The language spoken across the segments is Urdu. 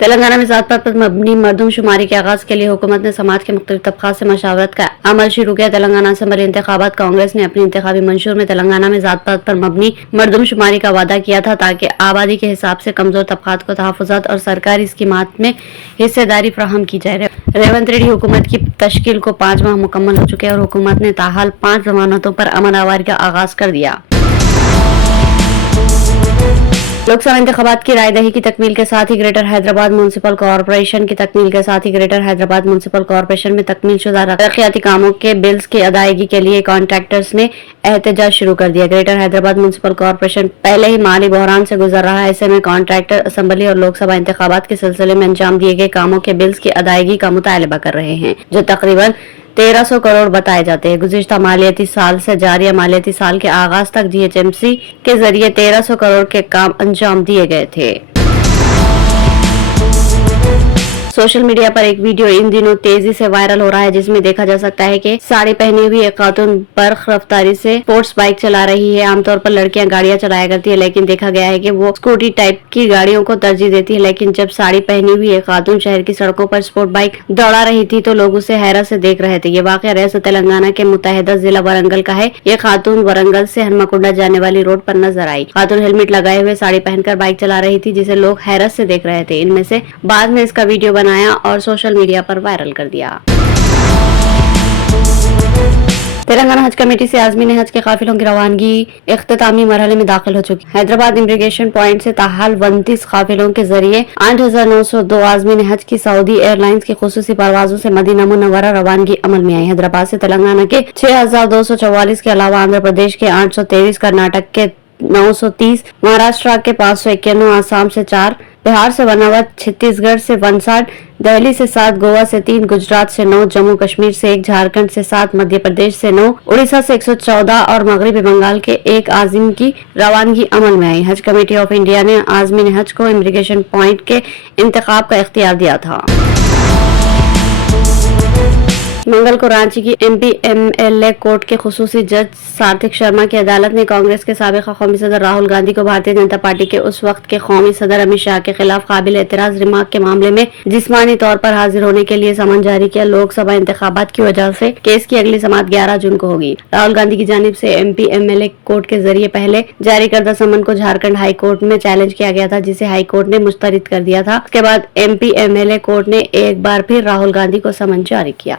تلنگانہ میں ذات پات پر مبنی مردم شماری کے آغاز کے لیے حکومت نے سماج کے مختلف طبقات سے مشاورت کا عمل شروع کیا۔ تلنگانہ اسمبلی انتخابات کانگریس نے اپنی انتخابی منشور میں تلنگانہ میں ذات پات پر مبنی مردم شماری کا وعدہ کیا تھا تاکہ آبادی کے حساب سے کمزور طبقات کو تحفظات اور سرکاری اسکیمات میں حصہ داری فراہم کی جائے۔ ریونت ریڈی حکومت کی تشکیل کو 5 ماہ مکمل ہو چکے اور حکومت نے تاحال 5 ضمانتوں پر امن آواری کا آغاز کر دیا۔ لوک سبھا انتخابات کی رائے دہی کی تکمیل کے ساتھ ہی گریٹر حیدرآباد میونسپل کارپوریشن کی تکمیل کے ساتھ ہی گریٹر حیدرآباد میونسپل کارپوریشن میں تکمیل شدہ ترقیاتی کاموں کے بلز کی ادائیگی کے لیے کانٹریکٹرز نے احتجاج شروع کر دیا۔ گریٹر حیدرآباد میونسپل کارپوریشن پہلے ہی مالی بحران سے گزر رہا ہے، ایسے میں کانٹریکٹر اسمبلی اور لوک سبھا انتخابات کے سلسلے میں انجام دیے گئے کاموں کے بلز کی ادائیگی کا مطالبہ کر رہے ہیں، جو تقریباً 1300 کروڑ بتائے جاتے ہیں۔ گزشتہ مالیاتی سال سے جاری مالیاتی سال کے آغاز تک GHMC کے ذریعے 1300 کروڑ کے کام انجام دیے گئے تھے۔ سوشل میڈیا پر ایک ویڈیو ان دنوں تیزی سے وائرل ہو رہا ہے، جس میں دیکھا جا سکتا ہے کہ ساڑی پہنی ہوئی ایک خاتون برق رفتاری سے اسپورٹس بائک چلا رہی ہے۔ عام طور پر لڑکیاں گاڑیاں چلایا کرتی ہے، لیکن دیکھا گیا ہے کہ وہ اسکوٹی ٹائپ کی گاڑیوں کو ترجیح دیتی ہے۔ لیکن جب ساڑی پہنی ہوئی ایک خاتون شہر کی سڑکوں پر اسپورٹ بائک دوڑا رہی تھی تو لوگ اسے حیرت سے دیکھ رہے تھے۔ یہ واقعہ ریاست تلنگانہ کے متحدہ ضلع ورنگل کا ہے۔ یہ خاتون ورنگل سے ہنمکنڈا جانے والی روڈ پر نظر آئی۔ خاتون ہیلمٹ لگائے ہوئے ساڑی پہن کر بائک چلا رہی تھی، جسے لوگ حیرت سے دیکھ رہے تھے۔ ان میں سے بعد میں اس کا ویڈیو بنایا اور سوشل میڈیا پر وائرل کر دیا۔ تلنگانہ حج کمیٹی سے عازمین حج کے قافلوں کی روانگی اختتامی مرحلے میں داخل ہو چکی۔ حیدرآباد امیگریشن پوائنٹ سے تاحال 29 قافلوں کے ذریعے 8902 عازمین حج کی سعودی ایئر لائنز کی خصوصی پروازوں سے مدینہ منورہ روانگی عمل میں آئی۔ حیدرآباد سے تلنگانہ کے 6244 کے علاوہ آندھرا پردیش کے 823، کرناٹک کے 930، مہاراشٹر کے 591، آسام سے 4، بہار سے 92، چھتیس گڑھ سے 59، دہلی سے 7، گوا سے 3، گجرات سے 9، جموں کشمیر سے 1، جھارکھنڈ سے 7، مدھیہ پردیش سے 9، اڑیسہ سے 114 اور مغربی بنگال کے 1 عازم کی روانگی عمل میں آئی۔ حج کمیٹی آف انڈیا نے عازمین حج کو امیگریشن پوائنٹ کے انتخاب کا اختیار دیا تھا۔ منگل کو رانچی کی MPMLA کورٹ کے خصوصی جج سارتھک شرما کی عدالت نے کانگریس کے سابق قومی صدر راہل گاندھی کو بھارتیہ جنتا پارٹی کے اس وقت کے قومی صدر امت شاہ کے خلاف قابل اعتراض ریمارک کے معاملے میں جسمانی طور پر حاضر ہونے کے لیے سمن جاری کیا۔ لوک سبھا انتخابات کی وجہ سے کیس کی اگلی سماعت 11 جون کو ہوگی۔ راہل گاندھی کی جانب سے MPMLA کورٹ کے ذریعے پہلے جاری کردہ سمن کو جھارکھنڈ ہائی کورٹ میں چیلنج کیا گیا تھا، جسے ہائی کورٹ نے مسترد کر دیا تھا۔ اس کے بعد MPMLA کورٹ نے ایک بار پھر راہل گاندھی کو سمن جاری کیا۔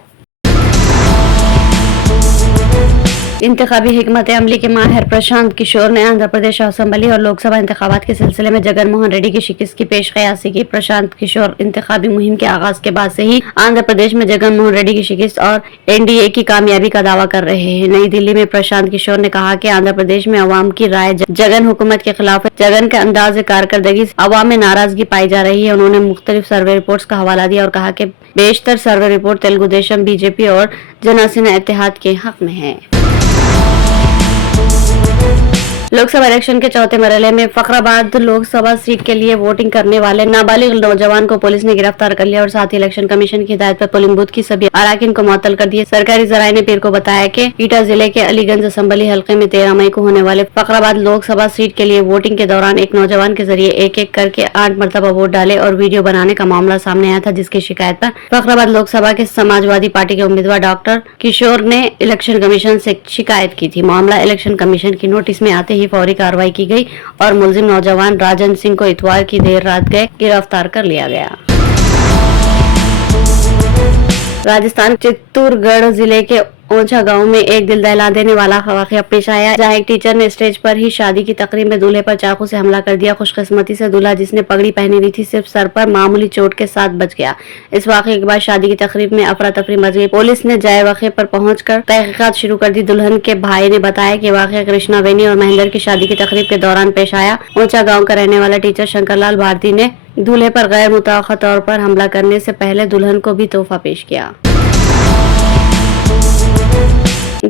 انتخابی حکمت عملی کے ماہر پرشانت کشور نے آندھرا پردیش اسمبلی اور لوک سبھا انتخابات کے سلسلے میں جگن موہن ریڈی کی شکست کی پیش قیاسی کی۔ پرشانت کشور انتخابی مہم کے آغاز کے بعد سے ہی آندھرا پردیش میں جگن موہن ریڈی کی شکست اور NDA کی کامیابی کا دعویٰ کر رہے ہیں۔ نئی دلی میں پرشانت کشور نے کہا کہ آندھرا پردیش میں عوام کی رائے جگن حکومت کے خلاف ہے۔ جگن کے انداز کارکردگی سے عوام میں ناراضگی پائی جا رہی ہے۔ انہوں نے مختلف سروے رپورٹس کا حوالہ دیا اور کہا کہ بیشتر survey report Telugu Desam, BJP اور جناسینا اتحاد کے حق میں ہیں۔ لوک سبھا الیکشن کے چوتھے مرحلے میں فخرآباد لوک سبھا سیٹ کے لیے ووٹنگ کرنے والے نابالغ نوجوان کو پولیس نے گرفتار کر لیا اور ساتھ ہی الیکشن کمیشن کی ہدایت پر پولنگ بوتھ کی سبھی اراکین کو معطل کر دیے۔ سرکاری ذرائع نے پیر کو بتایا کہ ایٹا ضلع کے علی گنج اسمبلی حلقے میں 13 مئی کو ہونے والے فخرآباد لوک سبھا سیٹ کے لیے ووٹنگ کے دوران ایک نوجوان کے ذریعے ایک کر کے 8 مرتبہ ووٹ ڈالے اور ویڈیو بنانے کا معاملہ سامنے آیا تھا، جس کی شکایت پر فخرآباد لوک سبھا کے سماجوادی پارٹی کے امیدوار ڈاکٹر کشور نے الیکشن کمیشن سے شکایت کی تھی۔ معاملہ الیکشن کمیشن کی نوٹس میں آتے ہی فوری کارروائی کی گئی اور ملزم نوجوان راجن سنگھ کو اتوار کی دیر رات گرفتار کر لیا گیا۔ راجستھان چتور گڑھ ضلع کے اونچھا گاؤں میں ایک دل دہلا دینے والا واقعہ پیش آیا، جہاں ایک ٹیچر نے اسٹیج پر ہی شادی کی تقریب میں دولہے پر چاقو سے حملہ کر دیا۔ خوش قسمتی سے دولہا، جس نے پگڑی پہنی ہوئی تھی، صرف سر پر معمولی چوٹ کے ساتھ بچ گیا۔ اس واقعے کے بعد شادی کی تقریب میں افراتفری مچ گئی۔ پولیس نے جائے واقعے پر پہنچ کر تحقیقات شروع کر دی۔ دلہن کے بھائی نے بتایا کہ واقعہ کرشنا وینی اور مہندر کی شادی کی تقریب کے دوران پیش آیا۔ اونچا گاؤں کا رہنے والا ٹیچر شنکر لال بھارتی نے دولہے پر غیر متوقع طور پر حملہ کرنے سے پہلے دلہن کو بھی تحفہ پیش کیا۔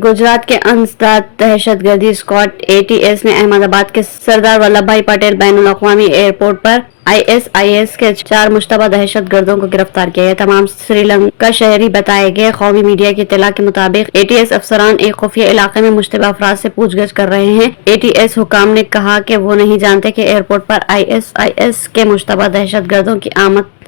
گجرات کے انسداد دہشت گردی اسکواڈ ATS نے احمد آباد کے سردار ولبھ بھائی پٹیل بین الاقوامی ایئرپورٹ پر ISIS کے 4 مشتبہ دہشت گردوں کو گرفتار کیا ہے۔ تمام سری لنکا شہری بتائے گئے۔ قومی میڈیا کی اطلاع کے مطابق ATS افسران ایک خفیہ علاقے میں مشتبہ افراد سے پوچھ گچھ کر رہے ہیں۔ ATS حکام نے کہا کہ وہ نہیں جانتے کہ ایئرپورٹ پر ISIS کے مشتبہ دہشت گردوں کی آمد